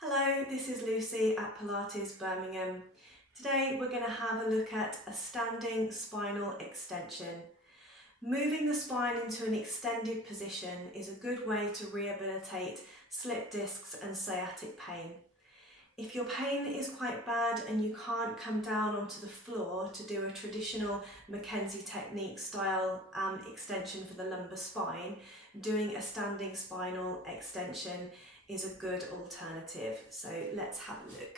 Hello, this is Lucy at Pilates Birmingham. Today we're going to have a look at a standing spinal extension. Moving the spine into an extended position is a good way to rehabilitate slip discs and sciatic pain. If your pain is quite bad and you can't come down onto the floor to do a traditional McKenzie Technique style extension for the lumbar spine, doing a standing spinal extension is a good alternative. So let's have a look.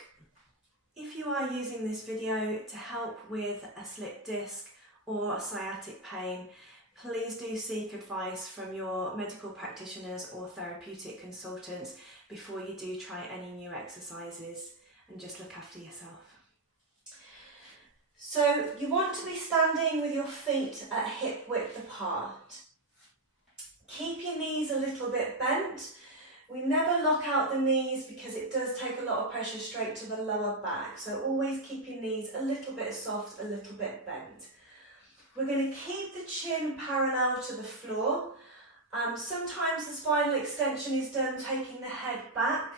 If you are using this video to help with a slip disc or a sciatic pain, please do seek advice from your medical practitioners or therapeutic consultants before you do try any new exercises, and just look after yourself. So you want to be standing with your feet at hip width apart. Keep your knees a little bit bent. We never lock out the knees because it does take a lot of pressure straight to the lower back. So always keep your knees a little bit soft, a little bit bent. We're going to keep the chin parallel to the floor. Sometimes the spinal extension is done taking the head back,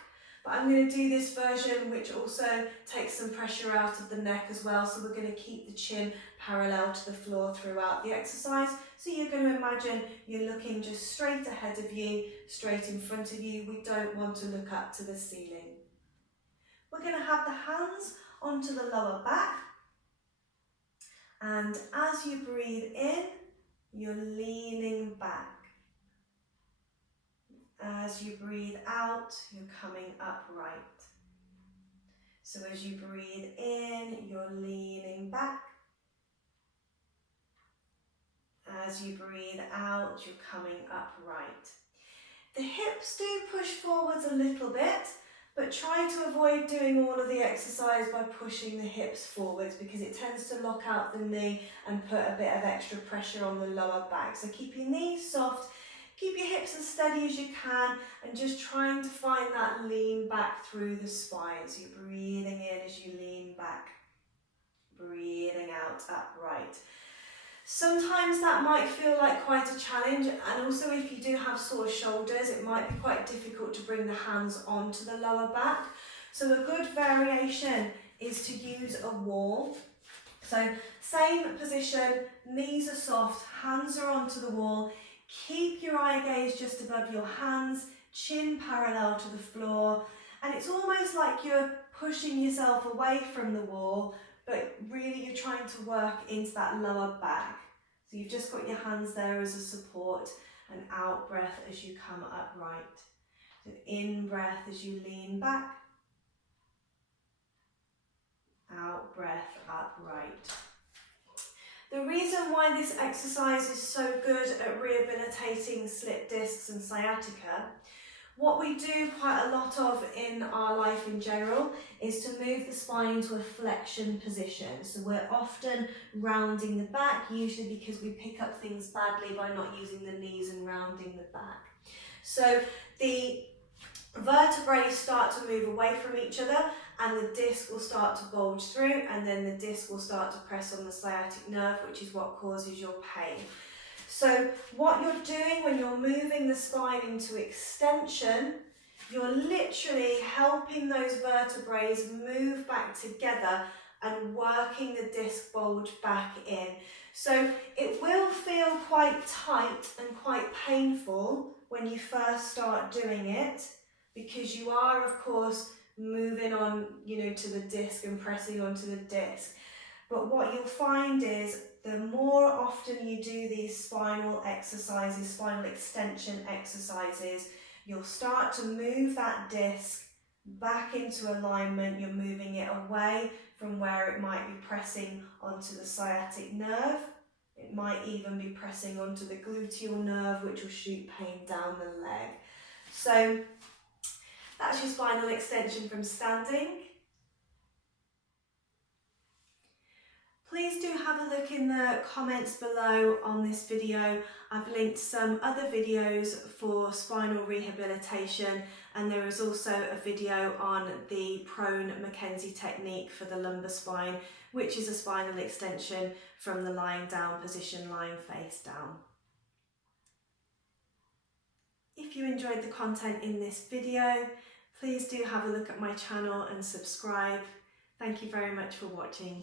but I'm going to do this version which also takes some pressure out of the neck as well. So we're going to keep the chin parallel to the floor throughout the exercise. So you're going to imagine you're looking just straight ahead of you, straight in front of you. We don't want to look up to the ceiling. We're going to have the hands onto the lower back. And as you breathe in, you're leaning back. As you breathe out, you're coming upright. So as you breathe in, you're leaning back. As you breathe out, you're coming upright. The hips do push forwards a little bit, but try to avoid doing all of the exercise by pushing the hips forwards because it tends to lock out the knee and put a bit of extra pressure on the lower back. So keep your knees soft. Keep your hips as steady as you can and just trying to find that lean back through the spine. So you're breathing in as you lean back, breathing out upright. Sometimes that might feel like quite a challenge, and also if you do have sore shoulders, it might be quite difficult to bring the hands onto the lower back. So a good variation is to use a wall. So same position, knees are soft, hands are onto the wall. Keep your eye gaze just above your hands, chin parallel to the floor, and it's almost like you're pushing yourself away from the wall, but really you're trying to work into that lower back. So you've just got your hands there as a support, and out breath as you come upright. So in breath as you lean back, out breath upright. The reason why this exercise is so good at rehabilitating slip discs and sciatica, what we do quite a lot of in our life in general is to move the spine into a flexion position. So we're often rounding the back, usually because we pick up things badly by not using the knees and rounding the back. So the vertebrae start to move away from each other and the disc will start to bulge through, and then the disc will start to press on the sciatic nerve, which is what causes your pain. So what you're doing when you're moving the spine into extension, you're literally helping those vertebrae move back together and working the disc bulge back in. So it will feel quite tight and quite painful when you first start doing it, because you are, of course, moving on, to the disc and pressing onto the disc. But what you'll find is the more often you do these spinal exercises, spinal extension exercises, you'll start to move that disc back into alignment. You're moving it away from where it might be pressing onto the sciatic nerve. It might even be pressing onto the gluteal nerve, which will shoot pain down the leg. So that's your spinal extension from standing. Please do have a look in the comments below on this video. I've linked some other videos for spinal rehabilitation, and there is also a video on the prone McKenzie technique for the lumbar spine, which is a spinal extension from the lying down position, lying face down. If you enjoyed the content in this video, please do have a look at my channel and subscribe. Thank you very much for watching.